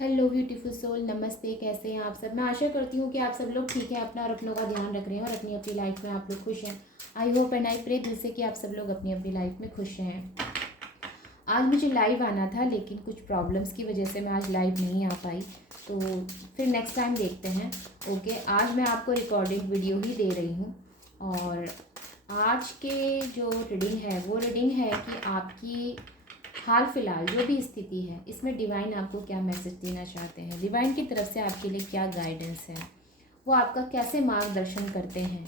Hello beautiful soul, नमस्ते। कैसे हैं आप सब? मैं आशा करती हूँ कि आप सब लोग ठीक हैं, अपना और अपनों का ध्यान रख रहे हैं और अपनी अपनी लाइफ में आप लोग खुश हैं। I hope and I pray दिल से कि आप सब लोग अपनी अपनी लाइफ में खुश हैं। आज मुझे लाइव आना था, लेकिन कुछ प्रॉब्लम्स की वजह से मैं आज लाइव नहीं आ पाई, तो फिर नेक्स्ट टाइम देखते हैं। ओके, आज मैं आपको रिकॉर्डेड वीडियो ही दे रही हूँ। और आज के जो रीडिंग है वो रीडिंग है कि आपकी हाल फिलहाल जो भी स्थिति है, इसमें डिवाइन आपको क्या मैसेज देना चाहते हैं, डिवाइन की तरफ से आपके लिए क्या गाइडेंस है, वो आपका कैसे मार्गदर्शन करते हैं।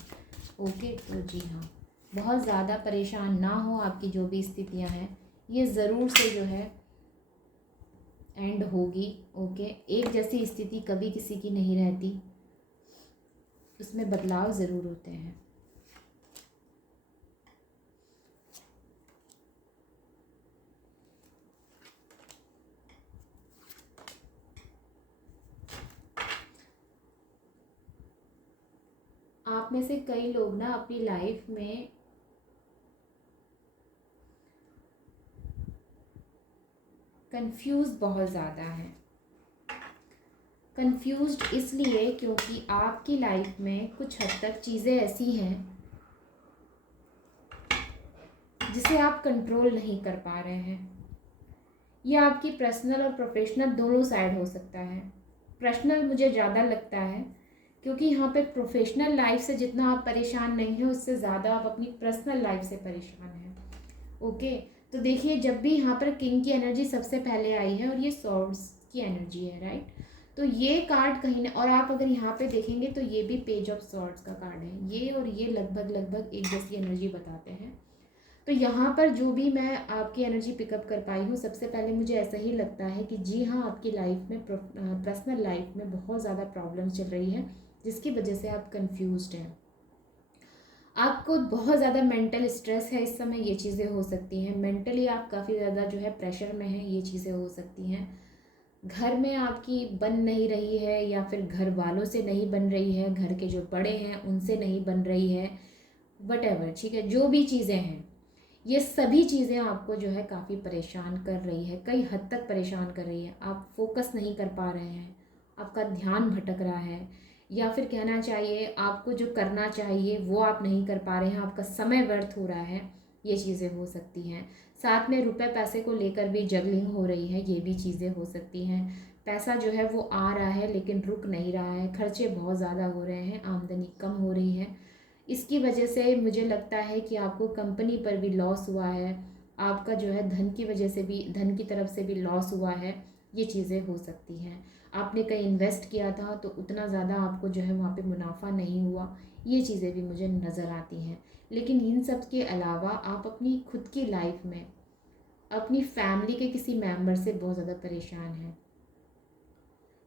ओके, तो जी हाँ, बहुत ज़्यादा परेशान ना हो। आपकी जो भी स्थितियां हैं ये ज़रूर से जो है एंड होगी। ओके, एक जैसी स्थिति कभी किसी की नहीं रहती, उसमें बदलाव ज़रूर होते हैं। आप में से कई लोग ना अपनी लाइफ में कंफ्यूज बहुत ज़्यादा हैं। कंफ्यूज्ड इसलिए क्योंकि आपकी लाइफ में कुछ हद तक चीज़ें ऐसी हैं जिसे आप कंट्रोल नहीं कर पा रहे हैं। ये आपकी पर्सनल और प्रोफेशनल दोनों साइड हो सकता है। पर्सनल मुझे ज़्यादा लगता है, क्योंकि यहाँ पे प्रोफेशनल लाइफ से जितना आप परेशान नहीं हैं, उससे ज़्यादा आप अपनी पर्सनल लाइफ से परेशान हैं। ओके, तो देखिए, जब भी यहाँ पर किंग की एनर्जी सबसे पहले आई है और ये सॉर्ड्स की एनर्जी है, राइट। तो ये कार्ड कहीं ना, और आप अगर यहाँ पे देखेंगे तो ये भी पेज ऑफ सॉर्ड्स का कार्ड है। ये और ये लगभग लगभग एक जैसी एनर्जी बताते हैं। तो यहाँ पर जो भी मैं आपकी एनर्जी पिकअप कर पाई हूँ, सबसे पहले मुझे ऐसा ही लगता है कि जी हाँ, आपकी लाइफ में पर्सनल लाइफ में बहुत ज़्यादा प्रॉब्लम चल रही है, जिसकी वजह से आप कंफ्यूज्ड हैं। आपको बहुत ज़्यादा मेंटल स्ट्रेस है इस समय, ये चीज़ें हो सकती हैं। मेंटली आप काफ़ी ज़्यादा जो है प्रेशर में हैं, ये चीज़ें हो सकती हैं। घर में आपकी बन नहीं रही है, या फिर घर वालों से नहीं बन रही है, घर के जो बड़े हैं उनसे नहीं बन रही है, वट ठीक है, जो भी चीज़ें हैं, ये सभी चीज़ें आपको जो है काफ़ी परेशान कर रही है, कई हद तक परेशान कर रही है। आप फोकस नहीं कर पा रहे हैं, आपका ध्यान भटक रहा है, या फिर कहना चाहिए आपको जो करना चाहिए वो आप नहीं कर पा रहे हैं, आपका समय व्यर्थ हो रहा है, ये चीज़ें हो सकती हैं। साथ में रुपए पैसे को लेकर भी जगलिंग हो रही है, ये भी चीज़ें हो सकती हैं। पैसा जो है वो आ रहा है लेकिन रुक नहीं रहा है, खर्चे बहुत ज़्यादा हो रहे हैं, आमदनी कम हो रही है। इसकी वजह से मुझे लगता है कि आपको कंपनी पर भी लॉस हुआ है, आपका जो है धन की वजह से भी, धन की तरफ से भी लॉस हुआ है, ये चीज़ें हो सकती हैं। आपने कहीं इन्वेस्ट किया था तो उतना ज़्यादा आपको जो है वहाँ पे मुनाफा नहीं हुआ, ये चीज़ें भी मुझे नज़र आती हैं। लेकिन इन सब के अलावा आप अपनी खुद की लाइफ में अपनी फैमिली के किसी मेंबर से बहुत ज़्यादा परेशान हैं,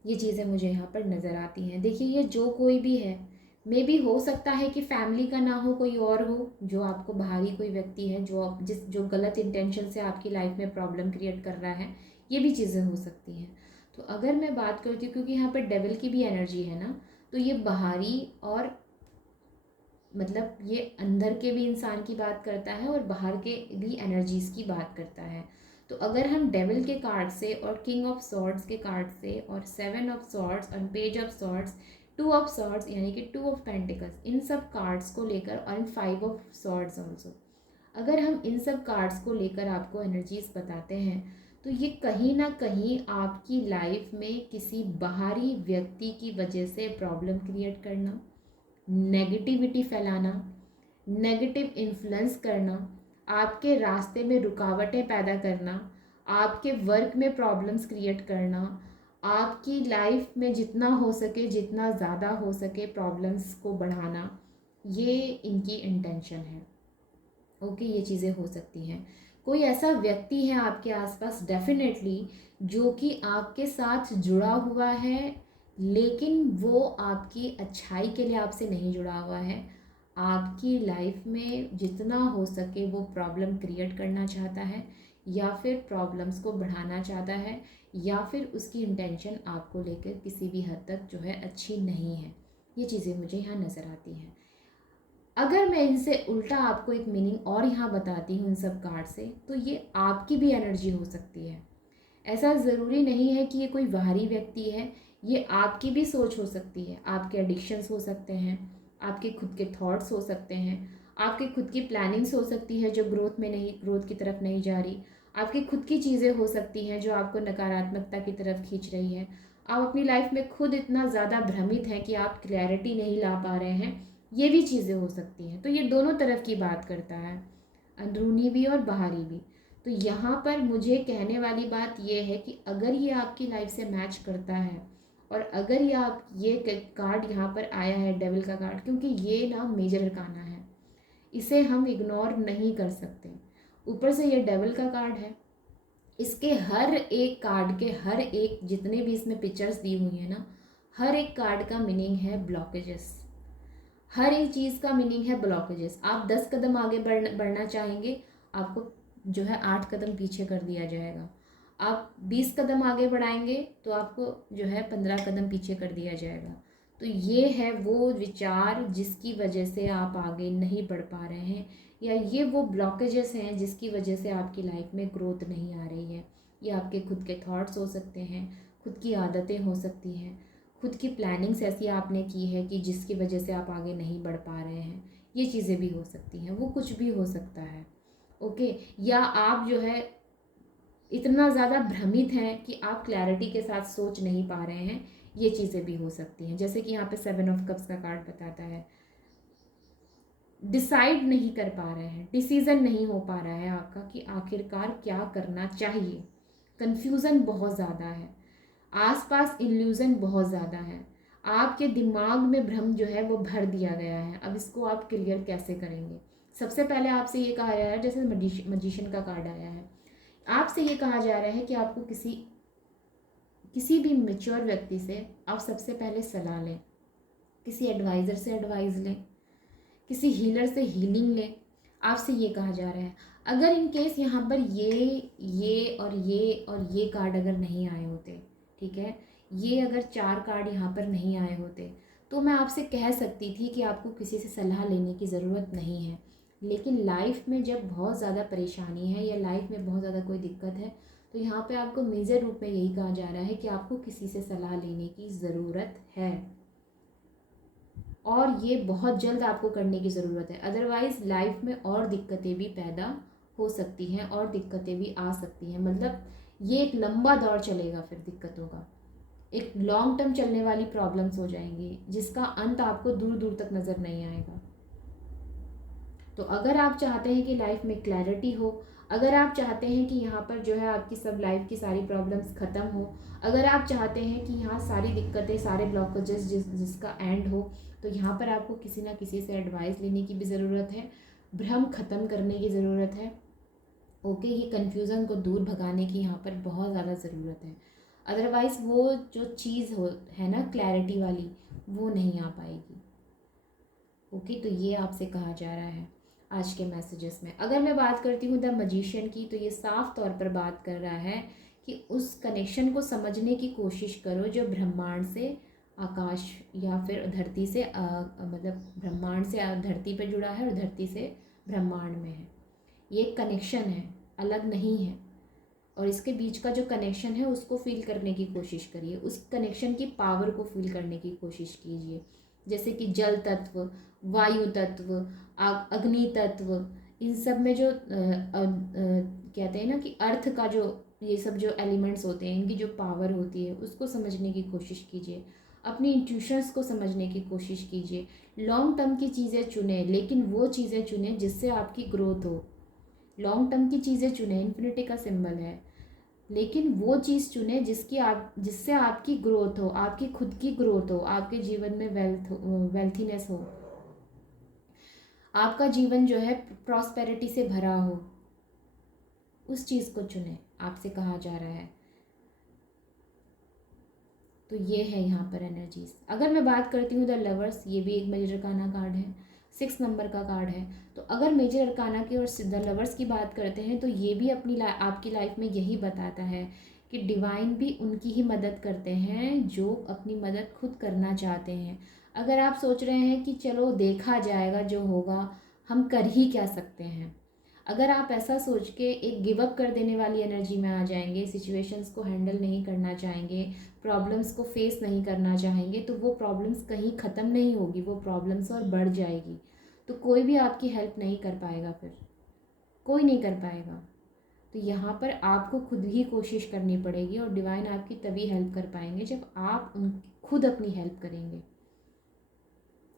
ये चीज़ें मुझे यहाँ पर नज़र आती हैं। देखिए, ये जो कोई भी है, मे भी हो सकता है कि फैमिली का ना हो, कोई और हो, जो आपको बाहरी कोई व्यक्ति है जो गलत इंटेंशन से आपकी लाइफ में प्रॉब्लम क्रिएट कर रहा है, ये भी चीज़ें हो सकती हैं। तो अगर मैं बात करती हूँ, क्योंकि यहाँ पर डेविल की भी एनर्जी है ना, तो ये बाहरी और मतलब ये अंदर के भी इंसान की बात करता है और बाहर के भी एनर्जीज की बात करता है। तो अगर हम डेविल के कार्ड से और किंग ऑफ सॉर्ड्स के कार्ड से और सेवन ऑफ सॉर्ड्स और page of swords, two of swords यानी कि टू ऑफ पेंटिकल्स, इन सब कार्ड्स को लेकर, और फाइव ऑफ सॉर्ड्स ऑल्सो, अगर हम इन सब कार्ड्स को लेकर आपको एनर्जीज बताते हैं, तो ये कहीं ना कहीं आपकी लाइफ में किसी बाहरी व्यक्ति की वजह से प्रॉब्लम क्रिएट करना, नेगेटिविटी फैलाना, नेगेटिव इन्फ्लुएंस करना, आपके रास्ते में रुकावटें पैदा करना, आपके वर्क में प्रॉब्लम्स क्रिएट करना, आपकी लाइफ में जितना हो सके, जितना ज़्यादा हो सके प्रॉब्लम्स को बढ़ाना, ये इनकी इंटेंशन है। ओके, ये चीज़ें हो सकती हैं। कोई ऐसा व्यक्ति है आपके आसपास डेफिनेटली, जो कि आपके साथ जुड़ा हुआ है, लेकिन वो आपकी अच्छाई के लिए आपसे नहीं जुड़ा हुआ है। आपकी लाइफ में जितना हो सके वो प्रॉब्लम क्रिएट करना चाहता है, या फिर प्रॉब्लम्स को बढ़ाना चाहता है, या फिर उसकी इंटेंशन आपको लेकर किसी भी हद तक जो है अच्छी नहीं है। ये चीज़ें मुझे यहाँ नज़र आती हैं। अगर मैं इनसे उल्टा आपको एक मीनिंग और यहाँ बताती हूँ इन सब कार्ड से, तो ये आपकी भी एनर्जी हो सकती है। ऐसा ज़रूरी नहीं है कि ये कोई बाहरी व्यक्ति है, ये आपकी भी सोच हो सकती है, आपके एडिक्शंस हो सकते हैं, आपके खुद के थॉट्स हो सकते हैं, आपकी खुद की प्लानिंग्स हो सकती है जो ग्रोथ की तरफ नहीं जा रही, आपकी खुद की चीज़ें हो सकती हैं जो आपको नकारात्मकता की तरफ खींच रही है। आप अपनी लाइफ में खुद इतना ज़्यादा भ्रमित हैं कि आप क्लैरिटी नहीं ला पा रहे हैं, ये भी चीज़ें हो सकती हैं। तो ये दोनों तरफ की बात करता है, अंदरूनी भी और बाहरी भी। तो यहाँ पर मुझे कहने वाली बात ये है कि अगर ये आपकी लाइफ से मैच करता है और अगर ये कार्ड यहाँ पर आया है डेविल का कार्ड, क्योंकि ये ना मेजर अरकाना है, इसे हम इग्नोर नहीं कर सकते। ऊपर से ये डेविल का कार्ड है, इसके हर एक कार्ड के हर एक जितने भी इसमें पिक्चर्स दी हुई हैं ना, हर एक कार्ड का मीनिंग है ब्लॉकेजेस। हर एक चीज़ का मीनिंग है ब्लॉकेजेस। आप 10 कदम आगे बढ़ना चाहेंगे, आपको जो है 8 कदम पीछे कर दिया जाएगा। आप 20 कदम आगे बढ़ाएंगे तो आपको जो है 15 कदम पीछे कर दिया जाएगा। तो ये है वो विचार जिसकी वजह से आप आगे नहीं बढ़ पा रहे हैं, या ये वो ब्लॉकेजेस हैं जिसकी वजह से आपकी लाइफ में ग्रोथ नहीं आ रही है। ये आपके खुद के थॉट्स हो सकते हैं, खुद की आदतें हो सकती हैं, खुद की प्लानिंग्स ऐसी आपने की है कि जिसकी वजह से आप आगे नहीं बढ़ पा रहे हैं, ये चीज़ें भी हो सकती हैं। वो कुछ भी हो सकता है, ओके। या आप जो है इतना ज़्यादा भ्रमित हैं कि आप क्लैरिटी के साथ सोच नहीं पा रहे हैं, ये चीज़ें भी हो सकती हैं। जैसे कि यहाँ पे 7 ऑफ कप्स का कार्ड बताता है, डिसाइड नहीं कर पा रहे हैं, डिसीज़न नहीं हो पा रहा है आपका कि आखिरकार क्या करना चाहिए। कन्फ्यूज़न बहुत ज़्यादा है, आसपास इल्यूज़न बहुत ज़्यादा है, आपके दिमाग में भ्रम जो है वो भर दिया गया है। अब इसको आप क्लियर कैसे करेंगे? सबसे पहले आपसे ये कहा जा रहा है, जैसे मजिशियन का कार्ड आया है, आपसे ये कहा जा रहा है कि आपको किसी भी मैच्योर व्यक्ति से आप सबसे पहले सलाह लें, किसी एडवाइज़र से एडवाइस लें, किसी हीलर से हीलिंग लें। आपसे ये कहा जा रहा है। अगर इन केस यहाँ पर ये और ये कार्ड अगर नहीं आए होते, ठीक है, ये अगर 4 कार्ड यहाँ पर नहीं आए होते, तो मैं आपसे कह सकती थी कि आपको किसी से सलाह लेने की ज़रूरत नहीं है। लेकिन लाइफ में जब बहुत ज़्यादा परेशानी है या लाइफ में बहुत ज़्यादा कोई दिक्कत है, तो यहाँ पे आपको मेजर रूप में यही कहा जा रहा है कि आपको किसी से सलाह लेने की ज़रूरत है, और ये बहुत जल्द आपको करने की ज़रूरत है। अदरवाइज़ लाइफ में और दिक्कतें भी पैदा हो सकती हैं और दिक्कतें भी आ सकती हैं। मतलब ये एक लंबा दौर चलेगा, फिर दिक्कतों का एक लॉन्ग टर्म चलने वाली प्रॉब्लम्स हो जाएंगी, जिसका अंत आपको दूर दूर तक नज़र नहीं आएगा। तो अगर आप चाहते हैं कि लाइफ में क्लैरिटी हो, अगर आप चाहते हैं कि यहाँ पर जो है आपकी सब लाइफ की सारी प्रॉब्लम्स ख़त्म हो, अगर आप चाहते हैं कि यहाँ सारी दिक्कतें, सारे ब्लॉकेजेस जिसका एंड हो, तो यहाँ पर आपको किसी ना किसी से एडवाइस लेने की भी ज़रूरत है, भ्रम ख़त्म करने की ज़रूरत है, ओके। ये कन्फ्यूज़न को दूर भगाने की यहाँ पर बहुत ज़्यादा ज़रूरत है। अदरवाइज़ वो जो चीज़ हो है ना क्लैरिटी वाली, वो नहीं आ पाएगी, ओके। तो ये आपसे कहा जा रहा है आज के मैसेजेस में। अगर मैं बात करती हूँ द मजिशियन की, तो ये साफ तौर पर बात कर रहा है कि उस कनेक्शन को समझने की कोशिश करो जो ब्रह्मांड से आकाश या फिर धरती से मतलब ब्रह्मांड से धरती पर जुड़ा है और धरती से ब्रह्मांड में है। ये एक कनेक्शन है, अलग नहीं है। और इसके बीच का जो कनेक्शन है उसको फील करने की कोशिश करिए, उस कनेक्शन की पावर को फील करने की कोशिश कीजिए। जैसे कि जल तत्व, वायु तत्व, अग्नि तत्व, इन सब में जो कहते हैं ना कि अर्थ का जो ये सब जो एलिमेंट्स होते हैं, इनकी जो पावर होती है उसको समझने की कोशिश कीजिए। अपनी इंट्यूशंस को समझने की कोशिश कीजिए। लॉन्ग टर्म की चीज़ें चुनें, लेकिन वो चीज़ें चुनें जिससे आपकी ग्रोथ हो। लॉन्ग टर्म की चीज़ें चुनें, इन्फिनिटी का सिंबल है, लेकिन वो चीज़ चुने जिससे आपकी ग्रोथ हो, आपकी खुद की ग्रोथ हो, आपके जीवन में वेल्थीनेस हो, आपका जीवन जो है प्रॉस्पेरिटी से भरा हो, उस चीज़ को चुने, आपसे कहा जा रहा है। तो ये है यहाँ पर एनर्जीज। अगर मैं बात करती हूँ द लवर्स, ये भी एक मेजर अरकाना कार्ड है, 6 नंबर का कार्ड है। तो अगर मेजर अरकाना की और द लवर्स की बात करते हैं, तो ये भी आपकी लाइफ में यही बताता है कि डिवाइन भी उनकी ही मदद करते हैं जो अपनी मदद खुद करना चाहते हैं। अगर आप सोच रहे हैं कि चलो देखा जाएगा जो होगा, हम कर ही क्या सकते हैं, अगर आप ऐसा सोच के एक गिव अप कर देने वाली एनर्जी में आ जाएंगे, सिचुएशंस को हैंडल नहीं करना चाहेंगे, प्रॉब्लम्स को फेस नहीं करना चाहेंगे, तो वो प्रॉब्लम्स कहीं ख़त्म नहीं होगी, वो प्रॉब्लम्स और बढ़ जाएगी। तो कोई भी आपकी हेल्प नहीं कर पाएगा, फिर कोई नहीं कर पाएगा। तो यहाँ पर आपको खुद ही कोशिश करनी पड़ेगी, और डिवाइन आपकी तभी हेल्प कर पाएंगे जब आप खुद अपनी हेल्प करेंगे।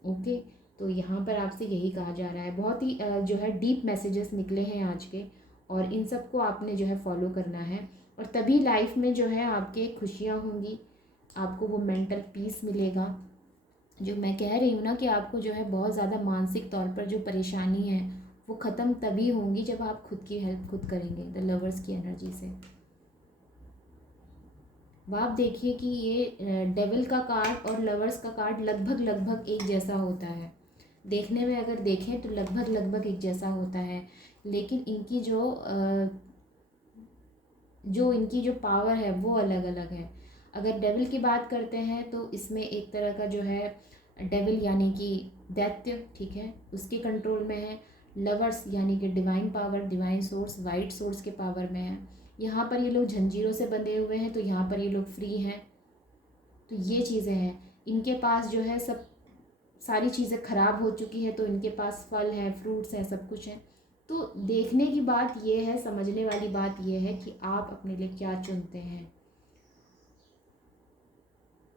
ओके, तो यहाँ पर आपसे यही कहा जा रहा है। बहुत ही जो है डीप मैसेजेस निकले हैं आज के, और इन सब को आपने जो है फॉलो करना है, और तभी लाइफ में जो है आपके खुशियाँ होंगी, आपको वो मेंटल पीस मिलेगा। जो मैं कह रही हूँ ना कि आपको जो है बहुत ज़्यादा मानसिक तौर पर जो परेशानी है वो ख़त्म तभी होंगी जब आप खुद की हेल्प खुद करेंगे, द लवर्स की एनर्जी से। अब आप देखिए कि ये डेविल का कार्ड और लवर्स का कार्ड लगभग लगभग एक जैसा होता है। देखने में अगर देखें तो लगभग लगभग एक जैसा होता है, लेकिन इनकी जो पावर है वो अलग अलग है। अगर डेविल की बात करते हैं तो इसमें एक तरह का जो है डेविल यानी कि दैत्य, ठीक है, उसके कंट्रोल में है। लवर्स यानी कि divine power, divine source, white source के पावर में है। यहाँ पर ये लोग जंजीरों से बंधे हुए हैं, तो यहाँ पर ये लोग फ्री हैं। तो ये चीज़ें हैं इनके पास, जो है सब सारी चीज़ें ख़राब हो चुकी है, तो इनके पास फल है, फ्रूट्स हैं, सब कुछ है। तो देखने की बात ये है, समझने वाली बात ये है कि आप अपने लिए क्या चुनते हैं।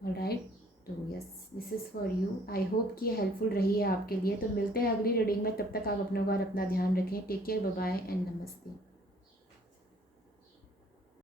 ऑलराइट, तो yes, this is for you. I hope कि ये हेल्पफुल रही है आपके लिए। तो मिलते हैं अगली रीडिंग में, तब तक आप अपना और अपना ध्यान रखें। Take care, bye bye and नमस्ते।